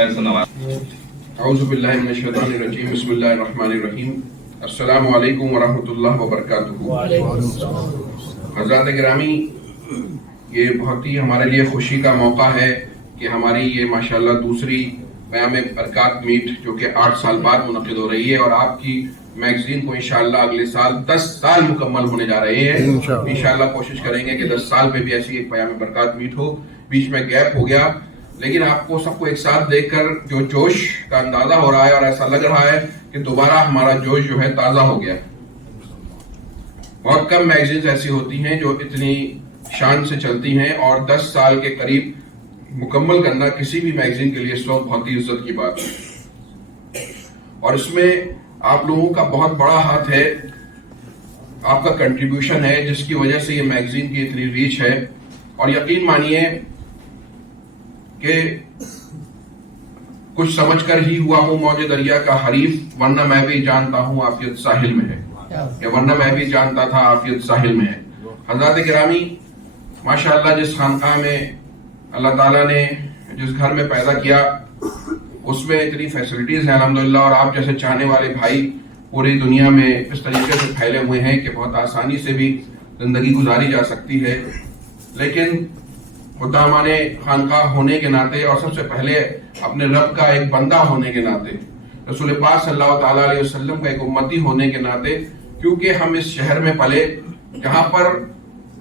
اعوذ باللہ من الشیطان الرجیم بسم اللہ الرحمن الرحیم السلام علیکم ورحمۃ اللہ وبرکاتہ۔ حضرات گرامی، یہ بہت ہی ہمارے لیے خوشی کا موقع ہے کہ ہماری یہ ماشاءاللہ دوسری پیام برکات میٹ جو کہ 8 سال بعد منعقد ہو رہی ہے، اور آپ کی میگزین کو انشاءاللہ اگلے سال 10 سال مکمل ہونے جا رہے ہیں۔ انشاءاللہ کوشش کریں گے کہ 10 سال پہ بھی ایسی ایک پیام برکات میٹ ہو۔ بیچ میں گیپ ہو گیا، لیکن آپ کو سب کو ایک ساتھ دیکھ کر جو جوش کا اندازہ ہو رہا ہے اور ایسا لگ رہا ہے کہ دوبارہ ہمارا جوش جو ہے تازہ ہو گیا۔ بہت کم میگزینز ایسی ہوتی ہیں جو اتنی شان سے چلتی ہیں، اور 10 سال کے قریب مکمل کرنا کسی بھی میگزین کے لیے اس وقت بہت ہی عزت کی بات ہے، اور اس میں آپ لوگوں کا بہت بڑا ہاتھ ہے، آپ کا کنٹریبیوشن ہے، جس کی وجہ سے یہ میگزین کی اتنی ریچ ہے۔ اور یقین مانیے کہ کچھ سمجھ کر ہی ہوا ہوں موج دریا کا حریف، ورنہ میں بھی جانتا ہوں عافیت ساحل میں ہے، یا ورنہ میں بھی جانتا تھا عافیت ساحل میں ہے۔ حضرات گرامی، ماشاءاللہ جس خانقاہ میں اللہ تعالیٰ نے جس گھر میں پیدا کیا، اس میں اتنی فیسلٹیز ہیں الحمدللہ، اور آپ جیسے چاہنے والے بھائی پوری دنیا میں اس طریقے سے پھیلے ہوئے ہیں کہ بہت آسانی سے بھی زندگی گزاری جا سکتی ہے۔ لیکن خدامان خانقاہ ہونے کے ناطے، اور سب سے پہلے اپنے رب کا ایک بندہ ہونے کے ناطے، رسول پاک صلی اللہ تعالیٰ علیہ وسلم کا ایک امتی ہونے کے ناطے، کیونکہ ہم اس شہر میں پلے جہاں پر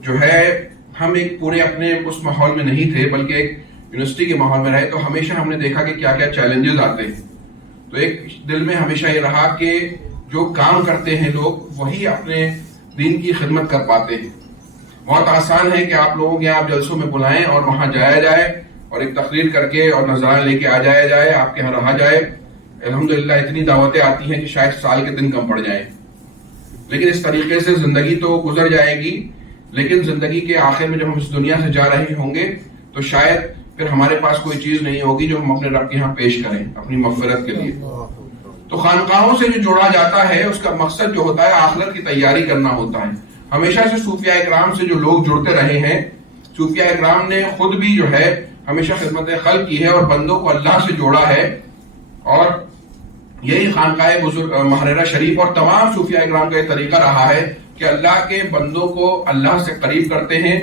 جو ہے ہم ایک پورے اپنے اس ماحول میں نہیں تھے، بلکہ ایک یونیورسٹی کے ماحول میں رہے، تو ہمیشہ ہم نے دیکھا کہ کیا کیا چیلنجز آتے ہیں۔ تو ایک دل میں ہمیشہ یہ رہا کہ جو کام کرتے ہیں لوگ وہی اپنے دین کی خدمت کر پاتے ہیں۔ بہت آسان ہے کہ آپ لوگوں کے آپ جلسوں میں بلائیں اور وہاں جایا جائے، اور ایک تقریر کر کے اور نذرانہ لے کے آ جایا جائے، آپ کے یہاں رہا جائے۔ الحمدللہ اتنی دعوتیں آتی ہیں کہ شاید سال کے دن کم پڑ جائیں، لیکن اس طریقے سے زندگی تو گزر جائے گی، لیکن زندگی کے آخر میں جب ہم اس دنیا سے جا رہے ہوں گے تو شاید پھر ہمارے پاس کوئی چیز نہیں ہوگی جو ہم اپنے رب کے یہاں پیش کریں اپنی مغفرت کے لیے۔ تو خانقاہوں سے جو جوڑا جاتا ہے اس کا مقصد جو ہوتا ہے آخرت کی تیاری کرنا ہوتا ہے۔ ہمیشہ سے صوفیاء اکرام سے جو لوگ جڑتے رہے ہیں، صوفیاء اکرام نے خود بھی جو ہے ہمیشہ خدمت خلق کی ہے اور بندوں کو اللہ سے جوڑا ہے، اور یہی خانقاہ محررہ شریف اور تمام صوفیاء اکرام کا یہ طریقہ رہا ہے کہ اللہ کے بندوں کو اللہ سے قریب کرتے ہیں،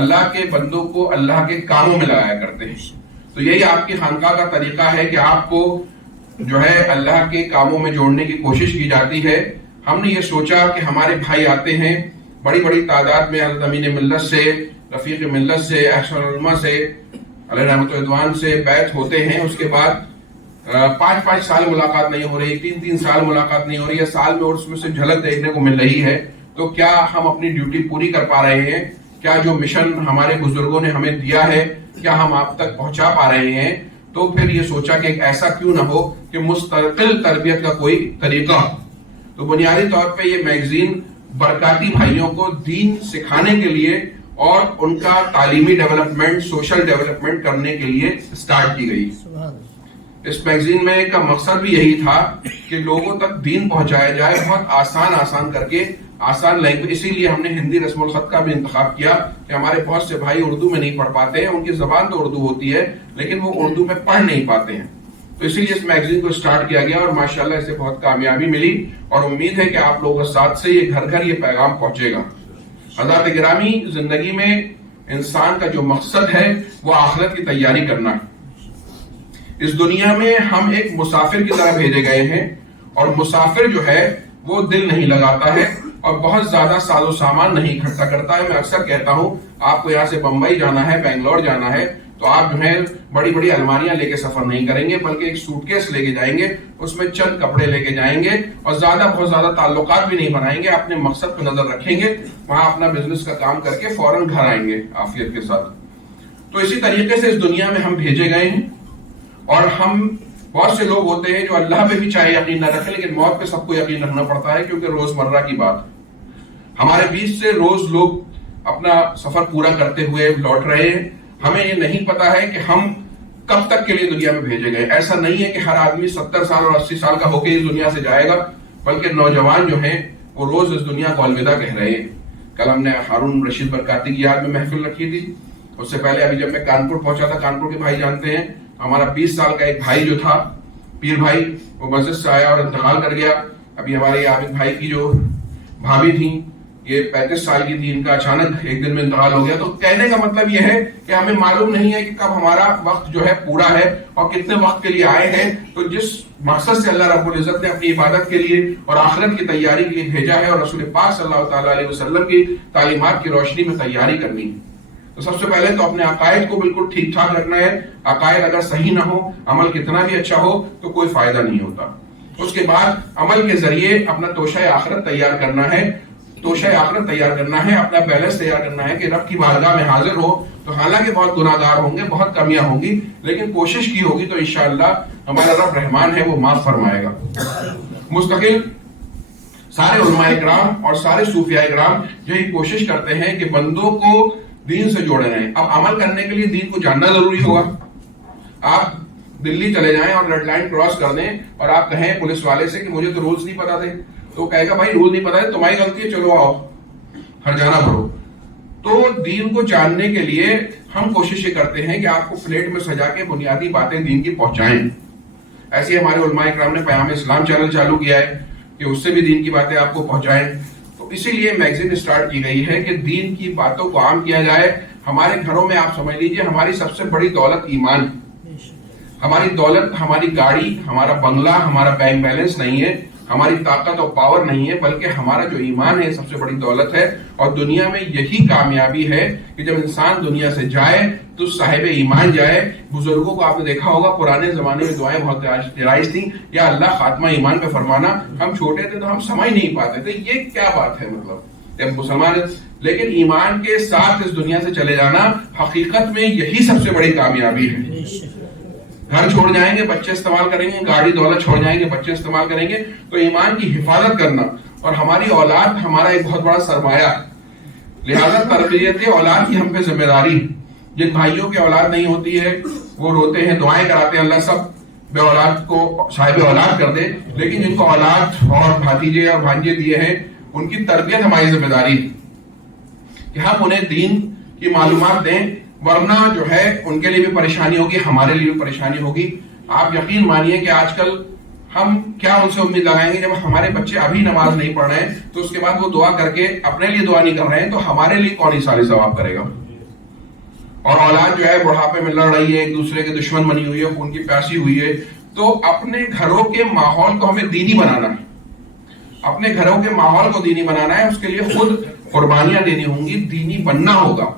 اللہ کے بندوں کو اللہ کے کاموں میں لگایا کرتے ہیں۔ تو یہی آپ کی خانقاہ کا طریقہ ہے کہ آپ کو جو ہے اللہ کے کاموں میں جوڑنے کی کوشش کی جاتی ہے۔ ہم نے یہ سوچا کہ ہمارے بھائی آتے ہیں بڑی بڑی تعداد میں، حضرت امین ملت سے، رفیق ملت سے، احسن العلماء سے، علیہ رحمت ادوان سے بیعت ہوتے ہیں، اس کے بعد 5 سال ملاقات نہیں ہو رہی، 3 سال ملاقات نہیں ہو رہی ہے، سال میں اور اس میں سے جھلک دیکھنے کو مل رہی ہے۔ تو کیا ہم اپنی ڈیوٹی پوری کر پا رہے ہیں؟ کیا جو مشن ہمارے بزرگوں نے ہمیں دیا ہے کیا ہم آپ تک پہنچا پا رہے ہیں؟ تو پھر یہ سوچا کہ ایسا کیوں نہ ہو کہ مستقل تربیت کا کوئی طریقہ ہو۔ تو بنیادی طور پہ یہ میگزین برکاتی بھائیوں کو دین سکھانے کے لیے اور ان کا تعلیمی ڈیولپمنٹ، سوشل ڈیولپمنٹ کرنے کے لیے سٹارٹ کی گئی۔ اس میگزین میں کا مقصد بھی یہی تھا کہ لوگوں تک دین پہنچایا جائے، بہت آسان کر کے، آسان لینگویج۔ اسی لیے ہم نے ہندی رسم الخط کا بھی انتخاب کیا کہ ہمارے بہت سے بھائی اردو میں نہیں پڑھ پاتے ہیں، ان کی زبان تو اردو ہوتی ہے لیکن وہ اردو میں پڑھ نہیں پاتے ہیں۔ تو اسی لیے اس میگزین کو سٹارٹ کیا گیا، اور ماشاءاللہ اسے بہت کامیابی ملی، اور امید ہے کہ آپ لوگوں کے ساتھ سے یہ گھر گھر یہ پیغام پہنچے گا۔ حضرات گرامی، زندگی میں انسان کا جو مقصد ہے وہ آخرت کی تیاری کرنا ہے۔ اس دنیا میں ہم ایک مسافر کی طرح بھیجے گئے ہیں، اور مسافر جو ہے وہ دل نہیں لگاتا ہے اور بہت زیادہ ساز و سامان نہیں اکٹھا کرتا ہے۔ میں اکثر کہتا ہوں آپ کو یہاں سے بمبئی جانا ہے، بنگلور جانا ہے، تو آپ جو ہے بڑی بڑی الماریاں لے کے سفر نہیں کریں گے، بلکہ ایک سوٹ کیس لے کے جائیں گے، اس میں چند کپڑے لے کے جائیں گے، اور بہت زیادہ تعلقات بھی نہیں بنائیں گے، اپنے مقصد پہ نظر رکھیں گے، وہاں اپنا بزنس کا کام کر کے فوراً گھر آئیں گے عافیت کے ساتھ۔ تو اسی طریقے سے اس دنیا میں ہم بھیجے گئے ہیں، اور ہم بہت سے لوگ ہوتے ہیں جو اللہ پہ بھی چاہے یقین نہ رکھیں، لیکن موت پہ سب کو یقین رکھنا پڑتا ہے، کیونکہ روزمرہ کی بات ہمارے بیچ سے روز لوگ اپنا سفر پورا کرتے ہوئے لوٹ رہے ہیں۔ ہمیں یہ نہیں پتا ہے کہ ہم کب تک کے لیے دنیا میں بھیجے گئے۔ ایسا نہیں ہے کہ ہر آدمی 70 سال اور 80 سال کا ہو کے اس دنیا سے جائے گا، بلکہ نوجوان جو ہیں وہ روز اس دنیا کو الوداع کہہ رہے ہیں۔ کل ہم نے ہارون رشید برکاتی کی یاد میں محفل رکھی تھی، اس سے پہلے ابھی جب میں کانپور پہنچا تھا، کانپور کے بھائی جانتے ہیں، ہمارا 20 سال کا ایک بھائی جو تھا پیر بھائی، وہ مسجد سے آیا اور انتقال کر گیا. ابھی ہمارے عابد بھائی کی جو بھابھی تھیں یہ 35 سال کی تھی، ان کا اچانک ایک دن میں انتقال ہو گیا. تو کہنے کا مطلب یہ ہے کہ ہمیں معلوم نہیں ہے کہ کب ہمارا وقت جو ہے پورا ہے اور کتنے وقت کے لیے آئے ہیں. تو جس مقصد سے اللہ رب العزت نے اپنی عبادت کے لیے اور آخرت کی تیاری کے لیے بھیجا ہے اور رسول پاک صلی اللہ تعالیٰ علیہ وسلم کی تعلیمات کی روشنی میں تیاری کرنی ہے. تو سب سے پہلے تو اپنے عقائد کو بالکل ٹھیک ٹھاک رکھنا ہے. عقائد اگر صحیح نہ ہو، عمل کتنا بھی اچھا ہو تو کوئی فائدہ نہیں ہوتا. اس کے بعد عمل کے ذریعے اپنا توشہ آخرت تیار کرنا ہے. توشہ آخرت تیار کرنا ہے، اپنا بیلنس تیار کرنا ہے کہ رب کی بارگاہ میں حاضر ہو تو حالانکہ بہت گناہ گار ہوں گے، بہت کمیاں ہوں گی، لیکن کوشش کی ہوگی تو انشاءاللہ ہمارا رب رحمان ہے، وہ معاف فرمائے گا. مستقل سارے علماء اکرام اور سارے صوفیاء اکرام یہی کوشش کرتے ہیں کہ بندوں کو دین سے جوڑے رہیں. اب عمل کرنے کے لیے دین کو جاننا ضروری ہوگا. آپ دلی چلے جائیں اور ریڈ لائن کراس کر دیں اور آپ کہیں پولیس والے سے کہ مجھے تو رولز نہیں پتا تھے، تو کہے گا بھائی رول نہیں پتا ہے، تمہاری غلطی ہے، چلو آؤ ہر جانا بھرو. تو دین کو جاننے کے لیے ہم کوشش یہ کرتے ہیں کہ آپ کو پلیٹ میں سجا کے بنیادی باتیں دین کی پہنچائیں. ایسے ہمارے علماء اکرام نے پیام اسلام چینل چالو کیا ہے کہ اس سے بھی دین کی باتیں آپ کو پہنچائیں. تو اسی لیے میگزین اسٹارٹ کی گئی ہے کہ دین کی باتوں کو عام کیا جائے. ہمارے گھروں میں آپ سمجھ لیجئے ہماری سب سے بڑی دولت ایمان. ہماری دولت، ہماری گاڑی، ہمارا بنگلہ، ہمارا بینک بیلنس نہیں ہے، ہماری طاقت اور پاور نہیں ہے، بلکہ ہمارا جو ایمان ہے سب سے بڑی دولت ہے. اور دنیا میں یہی کامیابی ہے کہ جب انسان دنیا سے جائے تو صاحب ایمان جائے. بزرگوں کو آپ نے دیکھا ہوگا پرانے زمانے میں دعائیں بہت جائز تھیں، یا اللہ خاتمہ ایمان پہ فرمانا. ہم چھوٹے تھے تو ہم سمجھ نہیں پاتے تھے یہ کیا بات ہے، مطلب مسلمان. لیکن ایمان کے ساتھ اس دنیا سے چلے جانا حقیقت میں یہی سب سے بڑی کامیابی ہے. گھر چھوڑ جائیں گے بچے استعمال کریں گے، گاڑی دولت چھوڑ جائیں گے بچے استعمال کریں گے. تو ایمان کی حفاظت کرنا اور ہماری اولاد ہمارا ایک بہت بڑا سرمایہ، لہذا تربیت اولاد کی ہم پہ ذمہ داری. جن بھائیوں کی اولاد نہیں ہوتی ہے وہ روتے ہیں، دعائیں کراتے ہیں اللہ سب بے اولاد کو صاحب اولاد کر دے. لیکن جن کو اولاد اور بھتیجے اور بھانجے دیے ہیں ان کی تربیت ہماری ذمہ داری کہ ہم انہیں دین کی معلومات دیں، ورنہ جو ہے ان کے لیے بھی پریشانی ہوگی، ہمارے لیے بھی پریشانی ہوگی. آپ یقین مانیے کہ آج کل ہم کیا ان سے امید لگائیں گے جب ہمارے بچے ابھی نماز نہیں پڑھ رہے ہیں تو اس کے بعد وہ دعا کر کے اپنے لیے دعا نہیں کر رہے ہیں تو ہمارے لیے کون ایسالی ثواب کرے گا. اور اولاد جو ہے بڑھاپے میں لڑ رہی ہے، ایک دوسرے کے دشمن بنی ہوئی ہے، خون کی پیاسی ہوئی ہے. تو اپنے گھروں کے ماحول کو ہمیں دینی بنانا ہے، اپنے گھروں کے ماحول کو دینی بنانا ہے. اس کے لیے خود قربانیاں دینی ہوں گی، دینی بننا ہوگا.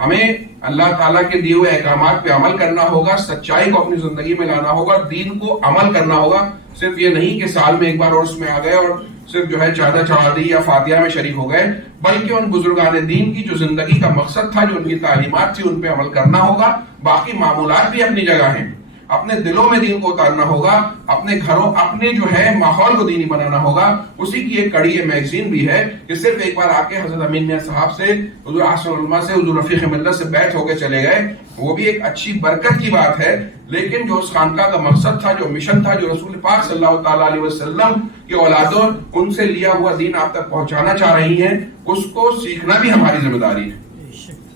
ہمیں اللہ تعالیٰ کے دیے ہوئے احکامات پہ عمل کرنا ہوگا، سچائی کو اپنی زندگی میں لانا ہوگا، دین کو عمل کرنا ہوگا. صرف یہ نہیں کہ سال میں ایک بار عرس میں آ گئے اور صرف جو ہے چادر چڑھا دی یا فاتحہ میں شریک ہو گئے، بلکہ ان بزرگان دین کی جو زندگی کا مقصد تھا، جو ان کی تعلیمات تھی، ان پہ عمل کرنا ہوگا. باقی معمولات بھی اپنی جگہ ہیں، اپنے دلوں میں دین کو اتارنا ہوگا، اپنے گھروں اپنے جو ہے ماحول کو دینی بنانا ہوگا. اسی کی ایک کڑی میگزین بھی ہے کہ صرف ایک بار آ کے حضرت امین میاں صاحب سے، حضور احسن العلماء سے، حضور رفیق ملت سے بیعت ہو کے چلے گئے، وہ بھی ایک اچھی برکت کی بات ہے. لیکن جو اس خانقاہ کا مقصد تھا، جو مشن تھا، جو رسول پاک صلی اللہ تعالیٰ علیہ وسلم کے اولادوں ان سے لیا ہوا دین آپ تک پہنچانا چاہ رہی ہیں، اس کو سیکھنا بھی ہماری ذمہ داری ہے.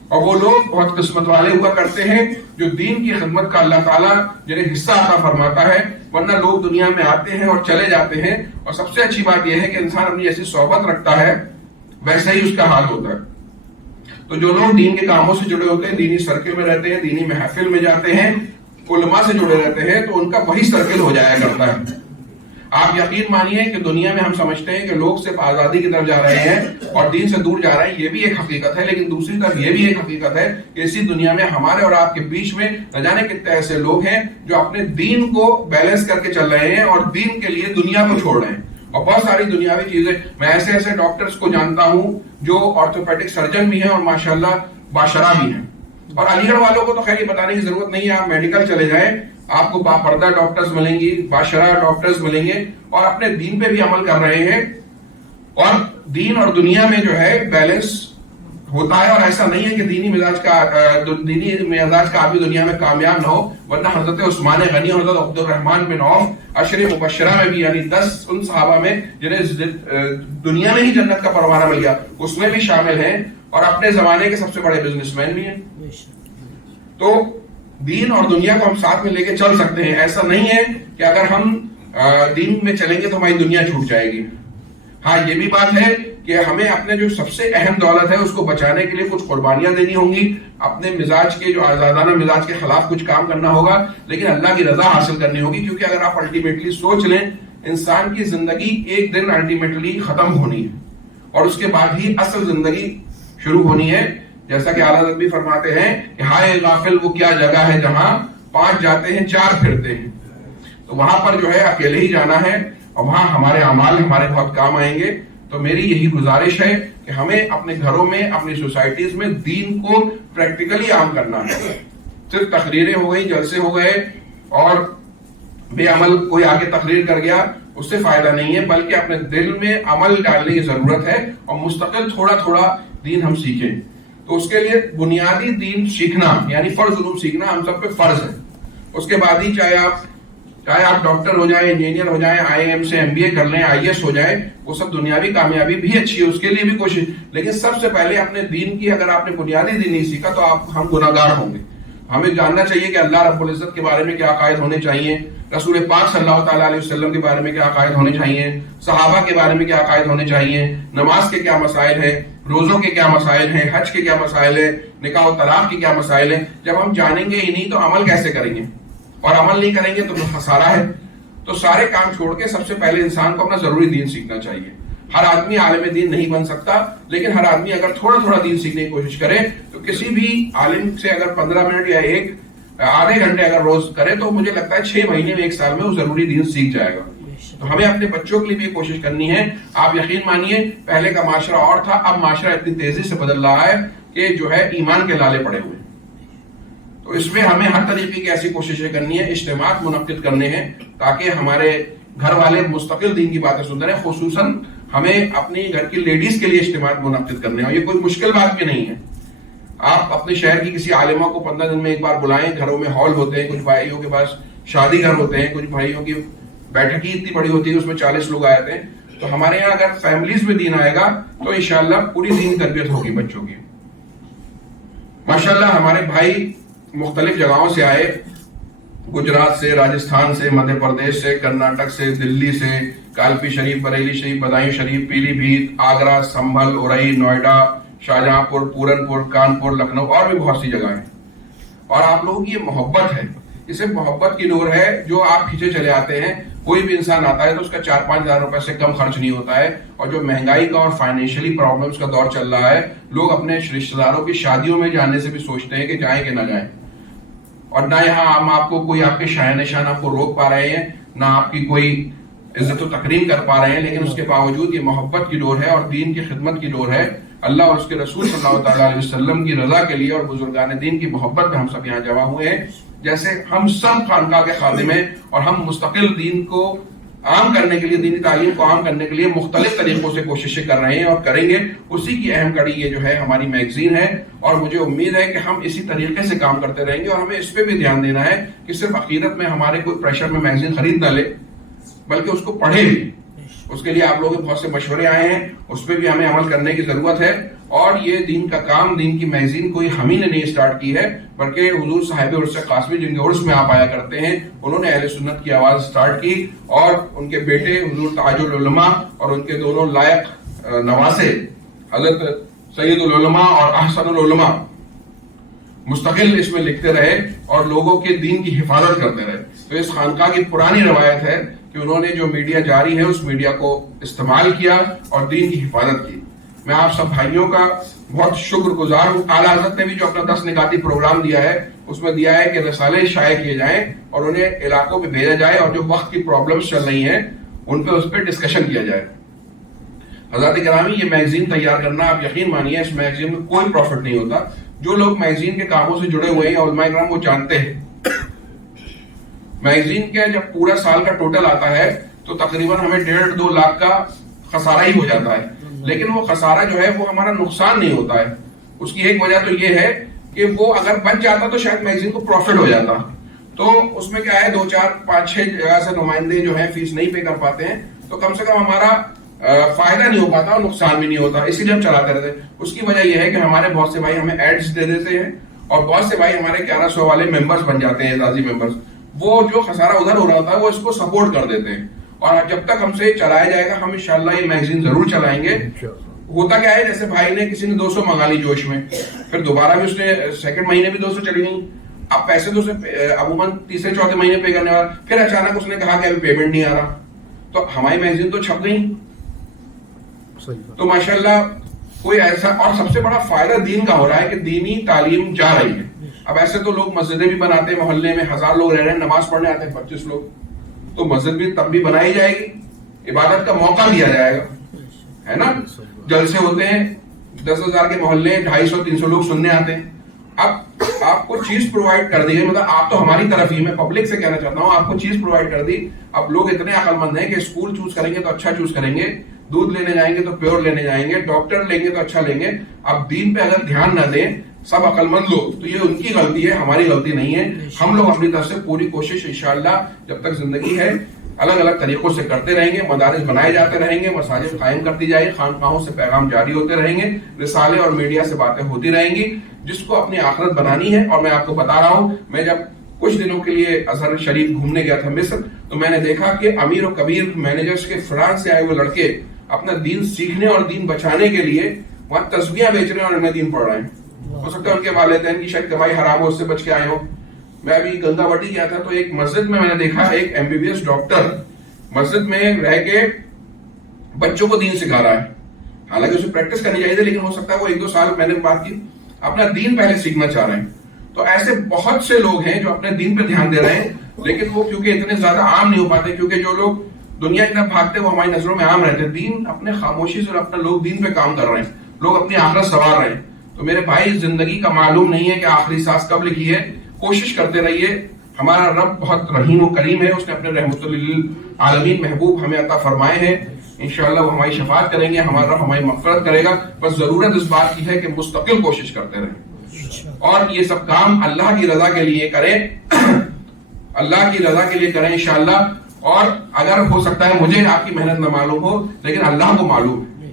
اور وہ لوگ بہت قسمت والے ہوا کرتے ہیں جو دین کی خدمت کا اللہ تعالیٰ جنہیں حصہ عطا فرماتا ہے. ورنہ لوگ دنیا میں آتے ہیں اور چلے جاتے ہیں، اور سب سے اچھی بات یہ ہے کہ انسان اپنی جیسی صحبت رکھتا ہے ویسا ہی اس کا حال ہوتا ہے. تو جو لوگ دین کے کاموں سے جڑے ہوتے ہیں، دینی سرکل میں رہتے ہیں، دینی محفل میں جاتے ہیں، علماء سے جڑے رہتے ہیں، تو ان کا وہی سرکل ہو جایا کرتا ہے. آپ یقین مانیے کہ دنیا میں ہم سمجھتے ہیں کہ لوگ صرف آزادی کی طرف جا رہے ہیں اور دین سے دور جا رہے ہیں، یہ بھی ایک حقیقت ہے. لیکن دوسری طرف یہ بھی ایک حقیقت ہے کہ اسی دنیا میں ہمارے اور آپ کے بیچ میں نہ جانے کتنے ایسے لوگ ہیں جو اپنے دین کو بیلنس کر کے چل رہے ہیں اور دین کے لیے دنیا کو چھوڑ رہے ہیں. اور بہت ساری دنیاوی چیزیں، میں ایسے ایسے ڈاکٹرز کو جانتا ہوں جو آرتھوپیڈک سرجن بھی ہیں اور ماشاءاللہ باشرہ بھی ہیں. اور علی گڑھ والوں کو تو خیر یہ بتانے کی ضرورت نہیں ہے، آپ میڈیکل چلے جائیں، آپ کو باپردہ ڈاکٹرز ملیں گی، باشرہ ڈاکٹرز ملیں گے، اور اپنے دین پہ بھی عمل کر رہے ہیں. اور دین اور دنیا میں جو ہے بیلنس ہوتا ہے. اور ایسا نہیں ہے کہ دینی مزاج کا آدمی دنیا میں کامیاب نہ ہو، ورنہ حضرت عثمان غنی اور حضرت عبد الرحمن بن عوف عشر مبشرہ میں بھی، یعنی 10 ان صحابہ میں جنہیں دنیا میں ہی جنت کا پروانہ مل گیا، اس میں بھی شامل ہیں، اور اپنے زمانے کے سب سے بڑے بزنس مین بھی ہیں. تو دین اور دنیا کو ہم ساتھ میں لے کے چل سکتے ہیں. ایسا نہیں ہے کہ اگر ہم دین میں چلیں گے تو ہماری دنیا چھوٹ جائے گی. ہاں یہ بھی بات ہے کہ ہمیں اپنے جو سب سے اہم دولت ہے اس کو بچانے کے لیے کچھ قربانیاں دینی ہوں گی, اپنے مزاج کے جو آزادانہ مزاج کے خلاف کچھ کام کرنا ہوگا, لیکن اللہ کی رضا حاصل کرنی ہوگی. کیونکہ اگر آپ الٹیمیٹلی سوچ لیں, انسان کی زندگی ایک دن الٹیمیٹلی ختم ہونی ہے اور اس کے بعد ہی اصل زندگی شروع ہونی ہے. جیسا کہ اعلیٰ حضرت بھی فرماتے ہیں کہ ہائے غافل وہ کیا جگہ ہے جہاں 5 جاتے ہیں 4 پھرتے ہیں. تو وہاں پر جو ہے اکیلے ہی جانا ہے اور وہاں ہمارے اعمال ہمارے بہت کام آئیں گے. تو میری یہی گزارش ہے کہ ہمیں اپنے گھروں میں, اپنی سوسائٹیز میں دین کو پریکٹیکلی عام کرنا ہے. صرف تقریریں ہو گئی, جلسے ہو گئے اور بے عمل کوئی آگے تقریر کر گیا, اس سے فائدہ نہیں ہے, بلکہ اپنے دل میں عمل ڈالنے کی ضرورت ہے اور مستقل تھوڑا تھوڑا دین ہم سیکھیں. تو اس کے لیے بنیادی دین سیکھنا یعنی فرض علوم سیکھنا ہم سب پہ فرض ہے. اس کے بعد ہی چاہے آپ ڈاکٹر ہو جائیں, انجینئر ہو جائیں, IIM سے MBA کر لیں, IAS ہو جائیں, وہ سب دنیاوی کامیابی بھی اچھی ہے, اس کے لیے بھی کوشش, لیکن سب سے پہلے اپنے دین کی, اگر آپ نے بنیادی دین نہیں سیکھا تو ہم گناہگار ہوں گے. ہمیں جاننا چاہیے کہ اللہ رب العزت کے بارے میں کیا عقائد ہونے چاہیے, رسول پاک صلی اللہ تعالیٰ علیہ وسلم کے بارے میں کیا عقائد ہونے چاہیے, صحابہ کے بارے میں کیا عقائد ہونے چاہیے, نماز کے کیا مسائل ہیں, روزوں کے کیا مسائل ہیں, حج کے کیا مسائل ہیں, نکاح و طلاق کے کیا مسائل ہیں. جب ہم جانیں گے ہی نہیں تو عمل کیسے کریں گے, اور عمل نہیں کریں گے تو خسارہ ہے. تو سارے کام چھوڑ کے سب سے پہلے انسان کو اپنا ضروری دین سیکھنا چاہیے. ہر آدمی عالم دین نہیں بن سکتا, لیکن ہر آدمی اگر تھوڑا تھوڑا دین سیکھنے کی کوشش کرے تو کسی بھی عالم سے اگر 15 منٹ یا آدھے گھنٹے اگر روز کرے تو مجھے لگتا ہے 6 مہینے میں 1 سال میں وہ ضروری دین سیکھ جائے گا. تو ہمیں اپنے بچوں کے لیے بھی کوشش کرنی ہے. آپ یقین مانیے پہلے کا معاشرہ اور تھا, اب معاشرہ اتنی تیزی سے بدل رہا ہے کہ جو ہے ایمان کے لالے پڑے ہوئے. تو اس میں ہمیں ہر طریقے کی ایسی کوششیں کرنی ہے, اجتماعات منعقد کرنے ہیں تاکہ ہمارے گھر والے مستقل دین کی باتیں سنتے رہیں. خصوصاً ہمیں اپنی گھر کی لیڈیز کے لیے اجتماعات منعقد کرنے ہیں, اور یہ کوئی مشکل بات بھی نہیں ہے. آپ اپنے شہر کی کسی عالمہ کو 15 دن میں ایک بار بلائیں. گھروں میں ہال ہوتے ہیں, کچھ بھائیوں کے پاس شادی گھر ہوتے ہیں, کچھ بھائیوں کی بیٹھک ہی اتنی بڑی ہوتی ہے اس میں 40 لوگ آئے تھے. تو ہمارے یہاں اگر فیملیز میں دین آئے گا تو انشاءاللہ پوری دین تربیت ہوگی بچوں کی. ماشاءاللہ ہمارے بھائی مختلف جگہوں سے آئے, گجرات سے, راجستھان سے, مدھیہ پردیش سے, کرناٹک سے, دلی سے, کالپی شریف, بریلی شریف, بدایوں شریف, پیلی بھیت, آگرہ, سنبھل, اورئی, نوئیڈا, شاہجہاں پور, پورن پور, کانپور, لکھنؤ اور بھی بہت سی جگہیں. اور آپ لوگوں کی یہ محبت ہے, اسے محبت کی نور ہے جو آپ کھینچے چلے آتے ہیں. کوئی بھی انسان آتا ہے تو اس کا 4-5 ہزار روپے سے کم خرچ نہیں ہوتا ہے. اور جو مہنگائی کا اور فائنینشلی پرابلمس کا دور چل رہا ہے, لوگ اپنے رشتہ داروں کی شادیوں میں جانے سے بھی سوچتے ہیں کہ جائیں کہ نہ جائیں. اور نہ یہاں ہم آپ کو کوئی آپ کے شاہ نشان آپ کو روک پا رہے ہیں, نہ آپ کی کوئی عزت و تکریم کر پا رہے ہیں, لیکن اس کے باوجود یہ محبت کی ڈور ہے اور دین کی خدمت کی ڈور ہے. اللہ اور اس کے رسول صلی اللہ تعالیٰ علیہ وسلم کی رضا کے لیے اور بزرگان دین کی محبت میں ہم سب یہاں جمع ہوئے ہیں. جیسے ہم سب خانقاہ کے خادم ہیں اور ہم مستقل دین کو عام کرنے کے لیے, دینی تعلیم کو عام کرنے کے لیے مختلف طریقوں سے کوششیں کر رہے ہیں اور کریں گے. اسی کی اہم کڑی یہ جو ہے ہماری میگزین ہے, اور مجھے امید ہے کہ ہم اسی طریقے سے کام کرتے رہیں گے. اور ہمیں اس پہ بھی دھیان دینا ہے کہ صرف عقیدت میں ہمارے کوئی پریشر میں میگزین خرید نہ لے, بلکہ اس کو پڑھے بھی. اس کے لیے آپ لوگوں کے بہت سے مشورے آئے ہیں, اس پہ بھی ہمیں عمل کرنے کی ضرورت ہے. اور یہ دین کا کام, دین کی میگزین کوئی ہم ہی نے نہیں اسٹارٹ کی ہے, بلکہ حضور صاحب عرس قاسمی جن کے عرس میں آپ آیا کرتے ہیں, انہوں نے اہل سنت کی آواز اسٹارٹ کی, اور ان کے بیٹے حضور تاج العلماء اور ان کے دونوں لائق نواسے حضرت سید العلماء اور احسن العلماء مستقل اس میں لکھتے رہے اور لوگوں کے دین کی حفاظت کرتے رہے. تو اس خانقاہ کی پرانی روایت ہے کہ انہوں نے جو میڈیا جاری ہے اس میڈیا کو استعمال کیا اور دین کی حفاظت کی. میں آپ سب بھائیوں کا بہت شکر گزار ہوں. اعلیٰ حضرت نے بھی جو اپنا 10 نکاتی پروگرام دیا ہے اس میں دیا ہے کہ رسالے شائع کیے جائیں اور انہیں علاقوں پہ بھیجا جائے, اور جو وقت کی پرابلمز چل رہی ہیں ان پہ اس پہ ڈسکشن کیا جائے. حضرات گرامی, یہ میگزین تیار کرنا, آپ یقین مانیے اس میگزین میں کوئی پروفٹ نہیں ہوتا. جو لوگ میگزین کے کاموں سے جڑے ہوئے ہیں علماء کرام وہ جانتے ہیں. میگزین کا جب پورا سال کا ٹوٹل آتا ہے تو تقریباً ہمیں 1.5-2 لاکھ کا خسارہ ہی ہو جاتا ہے, لیکن وہ خسارہ جو ہے وہ ہمارا نقصان نہیں ہوتا ہے. اس کی ایک وجہ تو یہ ہے کہ وہ اگر بچ جاتا تو شاید میگزین کو پروفٹ ہو جاتا. تو اس میں کیا ہے 2-4-5-6 جگہ سے نمائندے جو ہیں فیس نہیں پے کر پاتے ہیں, تو کم سے کم ہمارا فائدہ نہیں ہو پاتا اور نقصان بھی نہیں ہوتا, اسی لیے ہم چلاتے رہتے ہیں. اس کی وجہ یہ ہے کہ ہمارے بہت سے بھائی ہمیں ایڈز دے دیتے ہیں اور بہت سے بھائی ہمارے 1100 والے ممبرز بن جاتے ہیں، اعزازی ممبرز، وہ جو خسارہ ادھر ہو رہا ہوتا ہے وہ اس کو سپورٹ کر دیتے ہیں. اور جب تک ہم سے چلایا جائے گا ہم انشاءاللہ یہ میگزین ضرور چلائیں گے. ہوتا کیا ہے، جیسے بھائی نے کسی نے 200 منگا لی جوش میں، پھر دوبارہ بھی اس نے سیکنڈ مہینے بھی 200 چلی گئی، اب پیسے تو اسے عموماً تیسرے چوتھے مہینے پے کرنے والا، پھر اچانک اس نے کہا کہ ابھی پیمنٹ نہیں آ رہا، تو ہماری میگزین تو چھپ گئی. تو ماشاءاللہ کوئی ایسا، اور سب سے بڑا فائدہ دین کا ہو رہا ہے کہ دینی تعلیم جا رہی ہے. اب ایسے تو لوگ مسجدیں بھی بناتے ہیں، محلے میں 1000 لوگ رہ رہے ہیں، نماز پڑھنے آتے ہیں 25 لوگ، تو مسجد بھی تب بھی بنائی جائے گی، عبادت کا موقع دیا جائے گا، ہے نا. جلسے ہوتے ہیں 10,000 کے محلے 250-300 لوگ سننے آتے ہیں. اب آپ کو چیز پرووائڈ کر دی گئی، مطلب آپ تو ہماری طرف ہی، میں پبلک سے کہنا چاہتا ہوں، آپ کو چیز پرووائڈ کر دی. اب لوگ اتنے عقل مند ہیں کہ اسکول چوز کریں گے تو اچھا چوز کریں گے، دودھ لینے جائیں گے تو پیور لینے جائیں گے، ڈاکٹر لیں گے تو اچھا لیں گے. اب دین پہ اگر دھیان نہ دیں سب عقل مند لوگ، تو یہ ان کی غلطی ہے، ہماری غلطی نہیں ہے. ہم لوگ اپنی طرف سے پوری کوشش انشاءاللہ جب تک زندگی ہے الگ الگ طریقوں سے کرتے رہیں گے. مدارس بنائے جاتے رہیں گے، مساجد قائم کرتی جائے گی، خانقاہوں سے پیغام جاری ہوتے رہیں گے، رسالے اور میڈیا سے باتیں ہوتی رہیں گی. جس کو اپنی آخرت بنانی ہے، اور میں آپ کو بتا رہا ہوں، میں جب کچھ دنوں کے لیے ازہر شریف گھومنے گیا تھا مصر، تو میں نے دیکھا کہ امیر و کبیر مینیجرز کے فرانس سے آئے ہوئے لڑکے اپنا دین سیکھنے اور دین بچانے کے لیے وہاں تسبیحاں بیچ رہے ہیں اور انہیں دین پڑھ رہے ہیں. ہو سکتا ہے ان کے والدین کی شاید کمائی حرام ہو، اس سے بچ کے آئے ہوں. میں ابھی گنگا وٹی گیا تھا، تو ایک مسجد میں نے دیکھا ایک MBBS ڈاکٹر مسجد میں رہ کے بچوں کو دین سکھا رہا ہے. حالانکہ اسے پریکٹس کرنی چاہیے، لیکن ہو سکتا ہے وہ 1-2 سال میں نے بات کی اپنا دین پہلے سیکھنا چاہ رہے ہیں. تو ایسے بہت سے لوگ ہیں جو اپنے دین پہ دھیان دے رہے ہیں، لیکن وہ کیونکہ اتنے زیادہ عام نہیں ہو پاتے، کیونکہ جو لوگ دنیا کی طرف بھاگتے وہ ہماری نظروں میں عام رہتے ہیں. دین اپنے خاموشی سے اور اپنے لوگ دین پہ کام کر رہے ہیں، لوگ اپنی آخرت سنوار رہے ہیں. تو میرے بھائی، زندگی کا معلوم نہیں ہے کہ آخری سانس کب لکھی ہے، کوشش کرتے رہیے. ہمارا رب بہت رحیم و کریم ہے، اس نے اپنے رحمت للعالمین محبوب ہمیں عطا فرمائے ہیں. انشاءاللہ وہ ہماری شفاعت کریں گے، ہمارا رب ہماری مغفرت کرے گا. بس ضرورت اس بات کی ہے کہ مستقل کوشش کرتے رہیں، اور یہ سب کام اللہ کی رضا کے لیے کریں، اللہ کی رضا کے لیے کریں انشاءاللہ. اور اگر ہو سکتا ہے مجھے آپ کی محنت نہ معلوم ہو، لیکن اللہ کو معلوم ہے،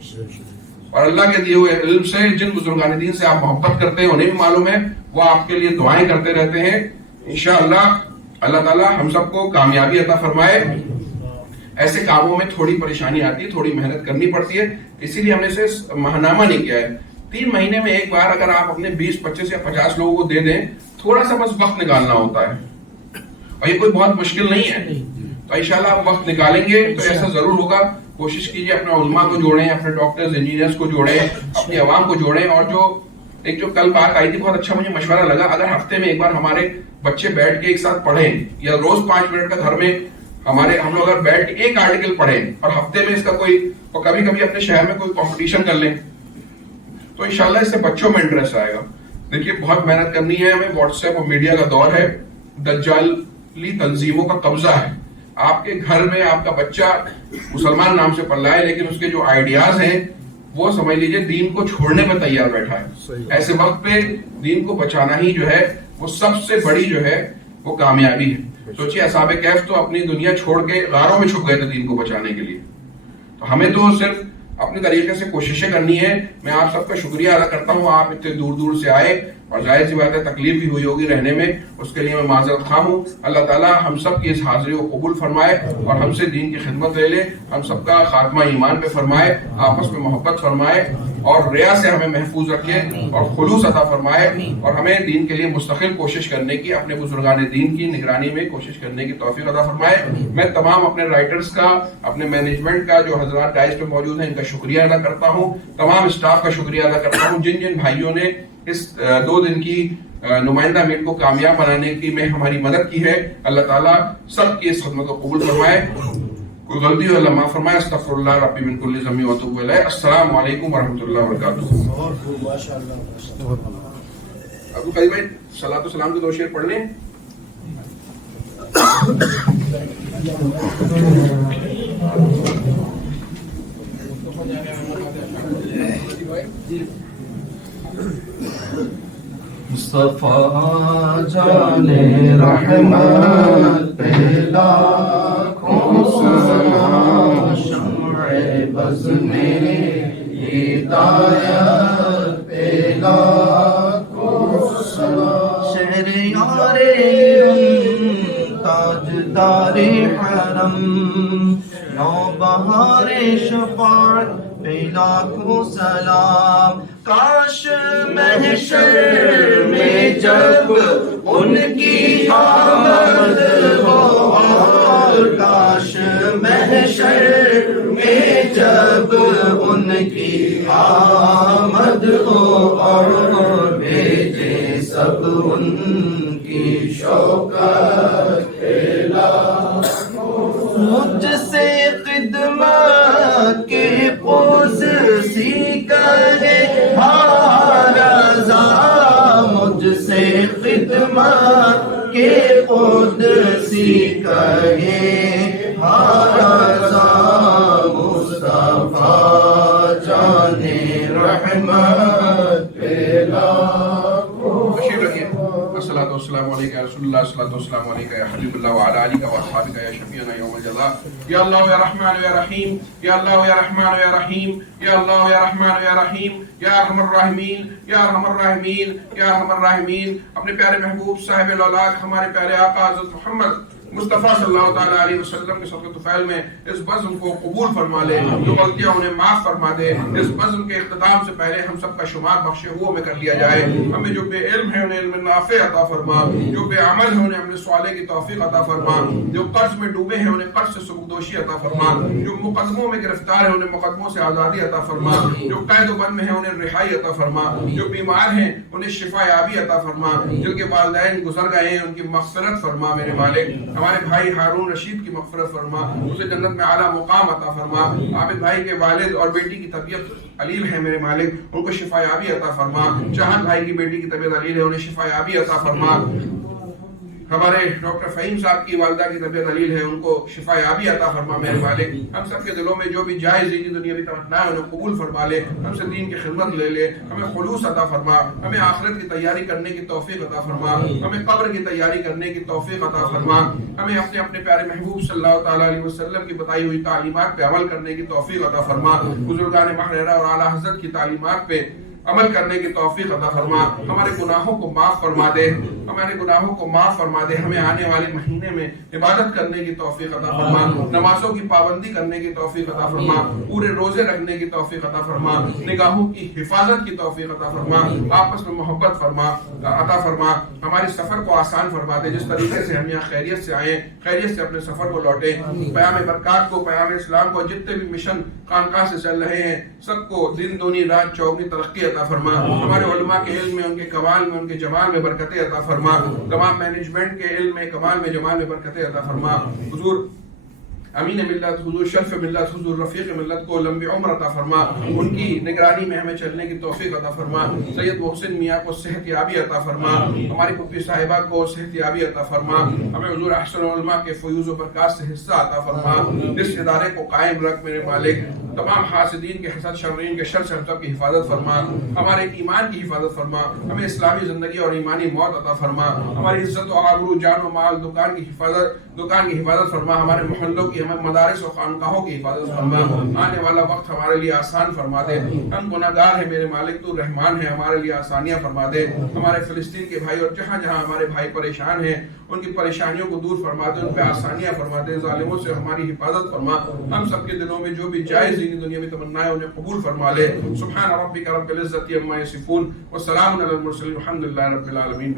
اور اللہ کے دیے ہوئے علم سے جن بزرگان دین سے آپ محبت کرتے ہیں انہیں بھی معلوم ہے، وہ آپ کے لیے دعائیں کرتے رہتے ہیں. انشاءاللہ اللہ تعالی ہم سب کو کامیابی عطا فرمائے. ایسے کاموں میں تھوڑی پریشانی آتی ہے، تھوڑی محنت کرنی پڑتی ہے، اسی لیے ہم نے اسے ماہنامہ نہیں کیا ہے. 3 مہینے میں ایک بار اگر آپ اپنے 20, 25 یا 50 لوگوں کو دے دیں، تھوڑا سا بس وقت نکالنا ہوتا ہے، اور یہ کوئی بہت مشکل نہیں ہے. تو انشاءاللہ آپ وقت نکالیں گے تو ایسا ضرور ہوگا. کوشش کیجیے اپنے علماء کو جوڑیں، اپنے ڈاکٹرز انجینئرز کو جوڑیں، اپنی عوام کو جوڑیں. اور جو کل بات آئی تھی بہت اچھا مجھے مشورہ لگا، اگر ہفتے میں ایک بار ہمارے بچے بیٹھ کے ایک ساتھ پڑھیں، یا روز 5 منٹ کا گھر میں ہم لوگ اگر بیٹھ کے ایک آرٹیکل پڑھیں، اور ہفتے میں اس کا کبھی کبھی اپنے شہر میں کوئی کمپٹیشن کر لیں، تو انشاءاللہ اس سے بچوں میں انٹرسٹ آئے گا. دیکھیے بہت محنت کرنی ہے ہمیں. واٹس ایپ اور میڈیا کا دور ہے، دجالی تنظیموں کا قبضہ ہے. آپ کے گھر میں آپ کا بچہ مسلمان نام سے پل رہا ہے، لیکن اس کے جو آئیڈیاز ہیں وہ سمجھ لیجئے دین کو چھوڑنے میں تیار بیٹھا ہے. ایسے وقت پہ دین کو بچانا ہی جو ہے وہ سب سے بڑی جو ہے وہ کامیابی ہے. سوچئے اصحاب کہف تو اپنی دنیا چھوڑ کے غاروں میں چھپ گئے تھے دین کو بچانے کے لیے. تو ہمیں تو صرف اپنے طریقے سے کوششیں کرنی ہے. میں آپ سب کا شکریہ ادا کرتا ہوں، آپ اتنے دور دور سے آئے، اور ظاہر سی بات ہے تکلیف بھی ہوئی ہوگی رہنے میں، اس کے لیے میں معذرت خواہ ہوں. اللہ تعالیٰ ہم سب کی اس حاضری کو قبول فرمائے اور ہم سے دین کی خدمت لے لے. ہم سب کا خاتمہ ایمان پہ فرمائے، آپس میں محبت فرمائے، اور ریا سے ہمیں محفوظ رکھے اور خلوص عطا فرمائے، اور ہمیں دین کے لیے مستقل کوشش کرنے کی، اپنے بزرگان دین کی نگرانی میں کوشش کرنے کی توفیق عطا فرمائے. میں تمام اپنے رائٹرز کا، اپنے مینجمنٹ کا، جو حضرات ڈائس پہ موجود ہیں، ان کا شکریہ ادا کرتا ہوں. تمام اسٹاف کا شکریہ ادا کرتا ہوں جن بھائیوں نے اس 2 دن کی نمائندہ میٹ کو کامیاب بنانے کی میں ہماری مدد کی ہے. اللہ تعالیٰ سب کی اس خدمت کو قبول فرمائے. کوئی غلطی ہو اللہ معاف فرمائے. استغفر اللہ ربی من کل ذنب واتوب الیہ. السلام علیکم ورحمۃ اللہ وبرکاتہ. ابو قریب بھائی صلاۃ و سلام کے 2 شعر پڑھ لیں. مصطفیٰ جانے رحمت پہ لاکھوں سلام، شمع بز میں ہدایت پہ لاکھوں سلام. حرم نو بہار شفاعت پہ لاکھوں سلام کاش محشر میں جب ان کی آمد ہو اور کاش محشر میں جب ان کی آمد ہو اور بھیجے سب ان کی شوکت مجھ سے خدمت کے پوز سیکھے رضا مجھ سے خدمت کے پوز سیکھے رضا مصطفیٰ جان رحمت تشریف رکھیے. الصلاۃ والسلام علیکہ یا رسول اللہ، الصلاۃ والسلام علیکہ یا حبیب اللہ وعلی آلہ واصحابہ یا شفیعنا یوم الجزاء. یا اللہ یا رحمان یا رحیم، یا اللہ یا رحمان یا رحیم، یا اللہ یا رحمان یا رحیم، یا ارحم الراحمین، یا ارحم الراحمین، یا ارحم الراحمین. اپنے پیارے محبوب صاحب الاولاق ہمارے پیارے آقا حضرت محمد مصطفیٰ صلی اللہ تعالیٰ علیہ وسلم کے صدقہ طفیل میں اس بزم کو قبول فرما لے، جو غلطیاں انہیں معاف فرما دے. اس بزم کے اختتام سے پہلے ہم سب کا شمار بخشے ہوئے میں کر لیا جائے. ہمیں جو بے علم ہے انہیں علم نافع عطا فرما، جو بے عمل ہے انہیں عمل صالح کی توفیق عطا فرما، جو قرض میں ڈوبے ہیں انہیں قرض سے سبکدوشی عطا فرما، جو مقدموں میں گرفتار ہیں انہیں مقدموں سے آزادی عطا فرما، جو قید و بند میں ہیں انہیں رہائی عطا فرما، جو بیمار ہیں انہیں شفا یابی عطا فرما، جن کے والدین گزر گئے ہیں ان کی مغفرت فرما میرے مالک. ہمارے بھائی ہارون رشید کی مغفرت فرما، اسے جنت میں اعلیٰ مقام عطا فرما. عابد بھائی کے والد اور بیٹی کی طبیعت علیل ہے میرے مالک، ان کو شفا یابی عطا فرما. چاہت بھائی کی بیٹی کی طبیعت علیل ہے، انہیں شفا یابی عطا فرما. ہمارے ڈاکٹر فہیم صاحب کی والدہ کی طبیعت علیل ہے، ان کو شفا یابی عطا فرما میرے مالک. ہم سب کے دلوں میں جو بھی جائز دینی دنیاوی تمنا ہے انہیں قبول فرما لے، ہم سے دین کی خدمت لے لے، ہمیں خلوص عطا فرما، ہمیں آخرت کی تیاری کرنے کی توفیق عطا فرما، ہمیں قبر کی تیاری کرنے کی توفیق عطا فرما، ہمیں اپنے اپنے پیارے محبوب صلی اللہ تعالیٰ علیہ وسلم کی بتائی ہوئی تعلیمات پہ عمل کرنے کی توفیق عطا فرما، بزرگان محررہ اور اعلیٰ حضرت کی تعلیمات پہ عمل کرنے کی توفیق عطا فرما. ہمارے گناہوں کو معاف فرما دے، ہمارے گناہوں کو معاف فرما دے. ہمیں آنے والے مہینے میں عبادت کرنے کی توفیق عطا فرما، نمازوں کی پابندی کرنے کی توفیق عطا فرما، پورے روزے رکھنے کی توفیق عطا فرما، نگاہوں کی حفاظت کی توفیق عطا فرما، آپس میں محبت عطا فرما. ہمارے سفر کو آسان فرما دے، جس طریقے سے ہم یہاں خیریت سے آئے خیریت سے اپنے سفر کو لوٹے. پیام برکات کو، پیام اسلام کو، جتنے بھی مشن خانقاہ سے چل رہے ہیں سب کو دن دونی رات چوگنی ترقی عطا فرما. ہمارے علماء کے علم میں، ان کے کمال میں، ان کے جمال میں برکتیں عطا فرما. تمام مینجمنٹ کے علم میں، کمال میں، جمال میں برکتیں عطا فرما. حضور امین ملت، حضور شرف ملت، حضور رفیق ملت کو لمبی عمر عطا فرما. ان کی نگرانی میں ہمیں چلنے کی توفیق عطا فرما. سید محسن میاں کو صحت یابی عطا فرما، ہماری پھپھی صاحبہ کو صحت یابی عطا فرما. ہمیں حضور احسن العلماء کے فیوز و برکات سے حصہ عطا فرما. اس ادارے کو قائم رکھ میرے مالک. تمام حاسدین کے حسد، شرین کے شر سے ہم سب کی حفاظت فرما. ہمارے ایمان کی حفاظت فرما، ہمیں اسلامی زندگی اور ایمانی موت عطا فرما. ہماری عزت و آبرو، جان و مال، دکان کی حفاظت فرما. ہمارے محلوں کی، ہمیں مدارس و خانقاہوں کی حفاظت فرما. آنے والا وقت ہمارے لیے آسان فرما دے. ہم گناہگار ہیں میرے مالک، تو رحمان ہے، ہمارے لیے آسانیاں فرما دے. ہمارے فلسطین کے بھائی اور جہاں جہاں ہمارے بھائی پریشان ہیں ان کی پریشانیوں کو دور فرما دے، ان پہ آسانیاں فرما دے. ظالموں سے ہماری حفاظت فرما. ہم سب کے دلوں میں جو بھی جائز دینی دنیا میں تمنا ہے انہیں قبول فرما لے. سبحان ربک رب العزت عما یصفون وسلام علی المرسلین والحمد للہ رب العالمین.